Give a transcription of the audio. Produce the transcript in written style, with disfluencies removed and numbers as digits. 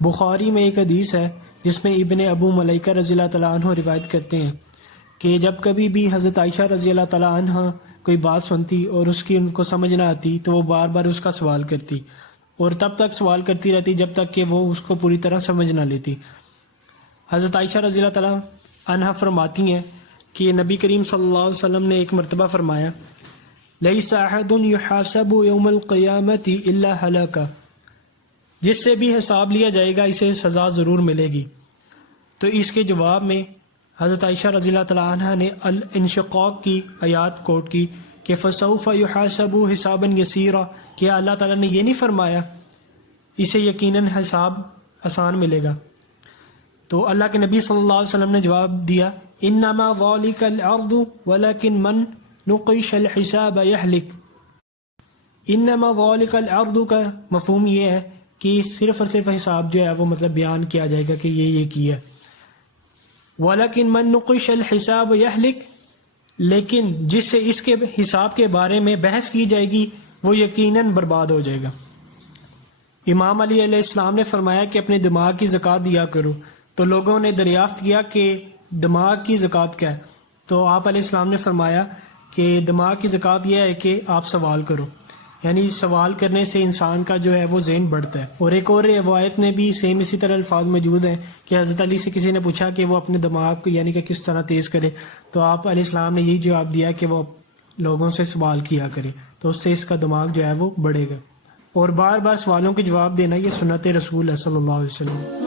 بخاری میں ایک حدیث ہے جس میں ابن ابو ملیکہ رضی اللہ تعالیٰ عنہ روایت کرتے ہیں کہ جب کبھی بھی حضرت عائشہ رضی اللہ تعالیٰ عنہ کوئی بات سنتی اور اس کی ان کو سمجھ نہ آتی تو وہ بار بار اس کا سوال کرتی، اور تب تک سوال کرتی رہتی جب تک کہ وہ اس کو پوری طرح سمجھ نہ لیتی۔ حضرت عائشہ رضی اللہ تعالیٰ عنہ فرماتی ہیں کہ نبی کریم صلی اللہ علیہ وسلم نے ایک مرتبہ فرمایا، لَيْسَ أَحَدٌ يُحَاسَبُ يَوْمَ الْقِيَامَةِ إِلَّا هَلَكَ، جس سے بھی حساب لیا جائے گا اسے سزا ضرور ملے گی۔ تو اس کے جواب میں حضرت عائشہ رضی اللہ تعالیٰ عنہ نے الانشقاق کی آیات کوٹ کی کہ فَسَوْفَ يُحَاسَبُ حِسَابًا يَسِيرًا، کہ اللہ تعالیٰ نے یہ نہیں فرمایا اسے یقیناً حساب آسان ملے گا؟ تو اللہ کے نبی صلی اللہ علیہ وسلم نے جواب دیا، انما ذلك الارض ولكن من نقش الحساب يهلك۔ انما ذلك الارض کا مفہوم یہ ہے کہ صرف اور صرف حساب جو ہے وہ مطلب بیان کیا جائے گا کہ یہ کیا، ولكن من نقش الحساب يهلك، لیکن جس سے اس کے حساب کے بارے میں بحث کی جائے گی وہ یقیناً برباد ہو جائے گا۔ امام علی علیہ السلام نے فرمایا کہ اپنے دماغ کی زکوٰۃ دیا کرو، تو لوگوں نے دریافت کیا کہ دماغ کی زکوٰۃ کیا ہے؟ تو آپ علیہ السلام نے فرمایا کہ دماغ کی زکوٰۃ یہ ہے کہ آپ سوال کرو، یعنی سوال کرنے سے انسان کا جو ہے وہ ذہن بڑھتا ہے۔ اور ایک اور روایت میں بھی سیم اسی طرح الفاظ موجود ہیں کہ حضرت علی سے کسی نے پوچھا کہ وہ اپنے دماغ کو یعنی کہ کس طرح تیز کرے، تو آپ علیہ السلام نے یہی جواب دیا کہ وہ لوگوں سے سوال کیا کرے، تو اس سے اس کا دماغ جو ہے وہ بڑھے گا۔ اور بار بار سوالوں کے جواب دینا یہ سنت رسول ہے صلی اللہ علیہ وسلم۔